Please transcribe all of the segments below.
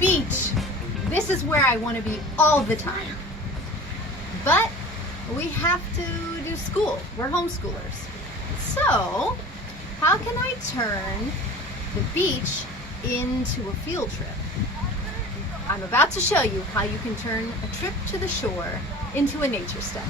beach. This is where I want to be all the time. But we have to do school. We're homeschoolers. So, how can I turn the beach into a field trip? I'm about to show you how you can turn a trip to the shore into a nature study.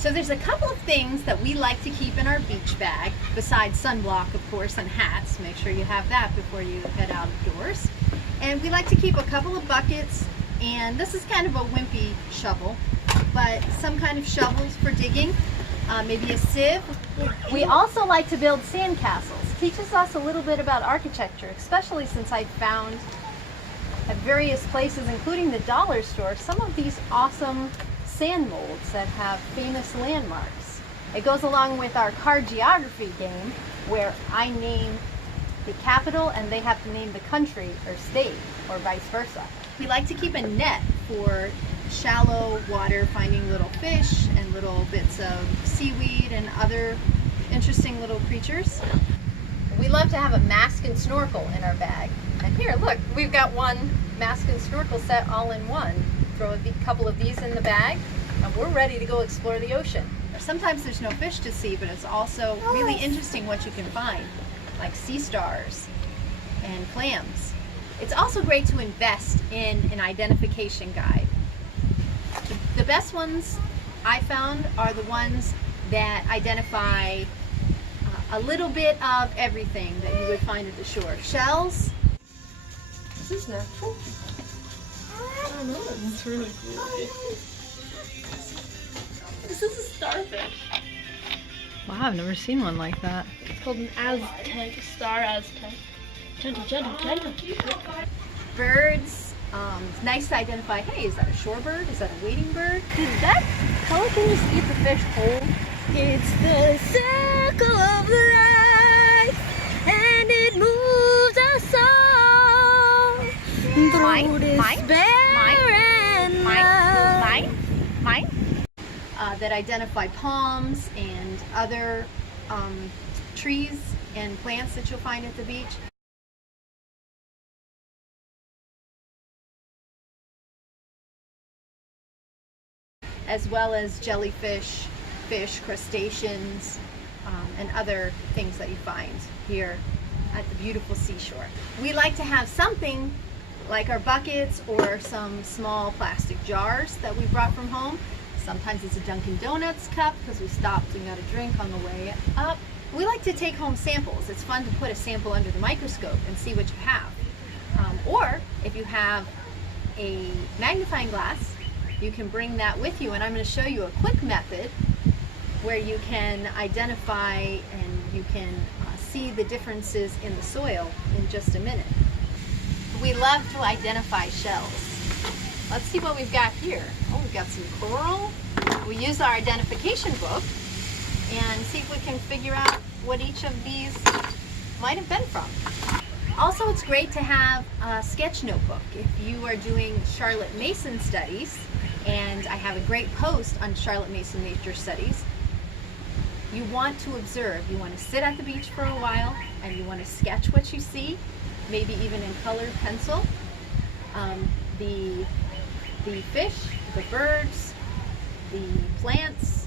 So there's a couple of things that we like to keep in our beach bag, besides sunblock, of course, and hats. Make sure you have that before you head outdoors. And we like to keep a couple of buckets, and this is kind of a wimpy shovel, but some kind of shovels for digging, maybe a sieve. We also like to build sand castles. Teaches us a little bit about architecture, especially since I found at various places, including the dollar store, some of these awesome sand molds that have famous landmarks. It goes along with our card geography game where I name the capital and they have to name the country or state, or vice versa. We like to keep a net for shallow water, finding little fish and little bits of seaweed and other interesting little creatures. We love to have a mask and snorkel in our bag. And here, look, we've got one mask and snorkel set all in one. Throw a couple of these in the bag and we're ready to go explore the ocean. Sometimes there's no fish to see, but it's also really interesting what you can find, like sea stars and clams. It's also great to invest in an identification guide. The best ones I found are the ones that identify a little bit of everything that you would find at the shore. Shells. Is this natural? I don't know. It's really cool. This is a starfish. Wow, I've never seen one like that. It's called an Aztec, star Aztec. Gentle, gentle, gentle. Birds. It's nice to identify, hey, is that a shorebird? Is that a wading bird? Did that pelican just eat the fish whole? It's the circle of life, and it moves us all through despair and love. Mine. That identify palms and other trees and plants that you'll find at the beach. As well as jellyfish, fish, crustaceans, and other things that you find here at the beautiful seashore. We like to have something like our buckets or some small plastic jars that we brought from home. Sometimes it's a Dunkin' Donuts cup because we stopped and got a drink on the way up. We like to take home samples. It's fun to put a sample under the microscope and see what you have. Or if you have a magnifying glass, you can bring that with you, and I'm going to show you a quick method where you can identify and you can see the differences in the soil in just a minute. We love to identify shells. Let's see what we've got here. Oh, we've got some coral. We use our identification book and see if we can figure out what each of these might have been from. Also, it's great to have a sketch notebook. If you are doing Charlotte Mason studies, and I have a great post on Charlotte Mason Nature Studies, you want to observe. You want to sit at the beach for a while and you want to sketch what you see, maybe even in colored pencil. The fish, the birds, the plants,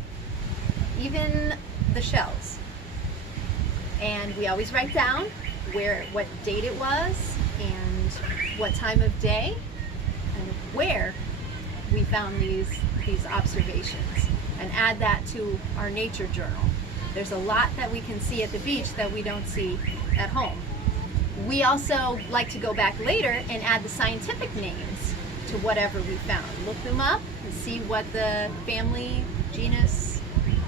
even the shells. And we always write down what date it was and what time of day and where we found these observations, and add that to our nature journal. There's a lot that we can see at the beach that we don't see at home. We also like to go back later and add the scientific names to whatever we found. Look them up and see what the family, genus,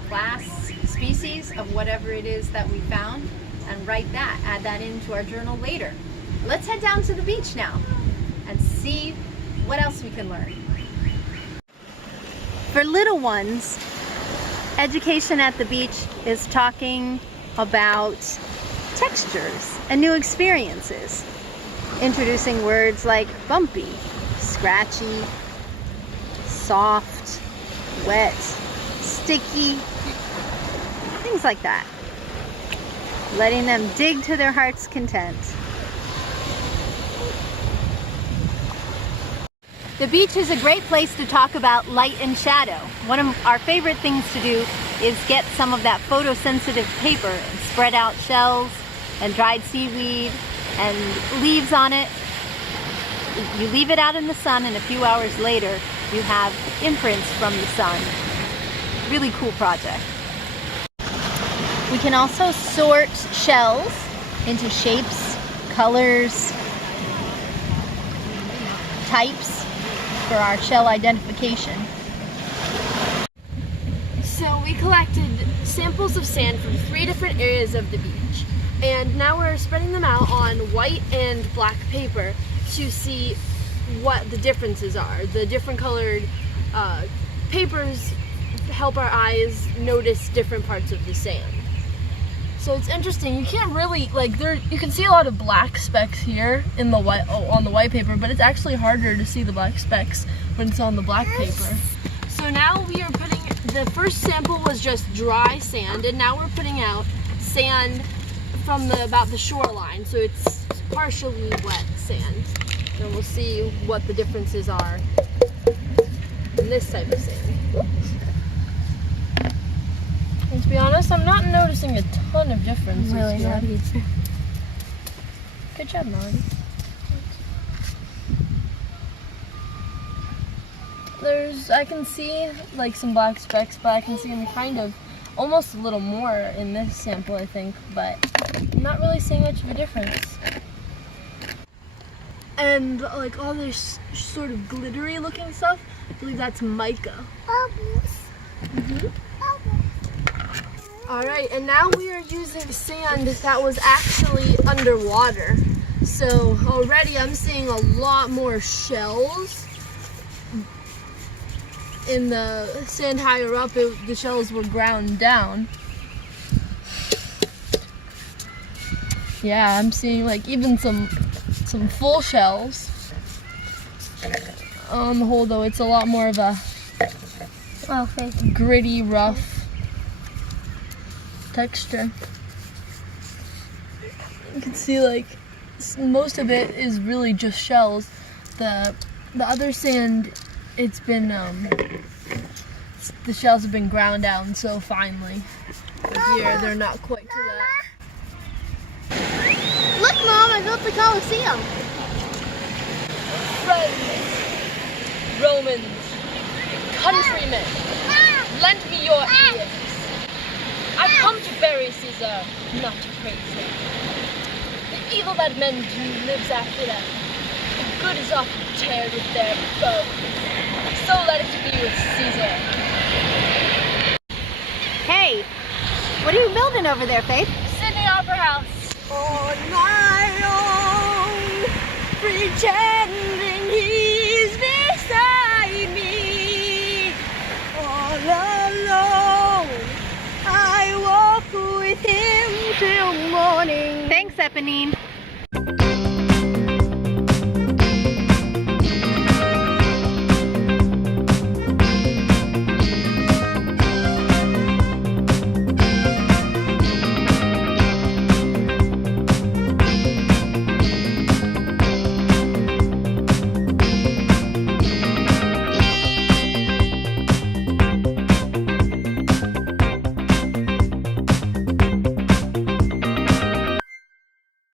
class, species of whatever it is that we found and write that, add that into our journal later. Let's head down to the beach now and see what else we can learn. For little ones, education at the beach is talking about textures and new experiences, introducing words like bumpy, scratchy, soft, wet, sticky, things like that. Letting them dig to their heart's content. The beach is a great place to talk about light and shadow. One of our favorite things to do is get some of that photosensitive paper and spread out shells and dried seaweed and leaves on it. You leave it out in the sun, and a few hours later you have imprints from the sun. Really cool project. We can also sort shells into shapes, colors, types for our shell identification. So we collected samples of sand from 3 different areas of the beach, and now we're spreading them out on white and black paper to see what the differences are. The different colored papers help our eyes notice different parts of the sand. So it's interesting. You can't really you can see a lot of black specks here in the white on the white paper, but it's actually harder to see the black specks when it's on the black paper. So now we are putting, the first sample was just dry sand, and now we're putting out sand from about the shoreline, so it's partially wet sand. And we'll see what the differences are in this type of sand. And to be honest, I'm not noticing a ton of differences here. Good job, Melody. I can see like some black specks, but I can see them kind of almost a little more in this sample, I think, but I'm not really seeing much of a difference. And like all this sort of glittery looking stuff, I believe that's mica. Mm-hmm. Alright, and now we are using sand that was actually underwater. So already I'm seeing a lot more shells. In the sand higher up, the shells were ground down. Yeah, I'm seeing like even some full shells. On the whole though, it's a lot more of a gritty, rough texture. You can see like most of it is really just shells. The other sand, it's been the shells have been ground down so finely. But here they're not quite to that. Look, Mom, I built the Colosseum. Friends, Romans, countrymen, lend me your ears. I've come to bury Caesar, not to praise him. The evil that men do lives after them. The good is often shared with their foes. So let it be with Caesar. Hey, what are you building over there, Faith? Sydney Opera House. On my own, pretending he's beside me. All alone, I walk with him till morning. Thanks, Eponine.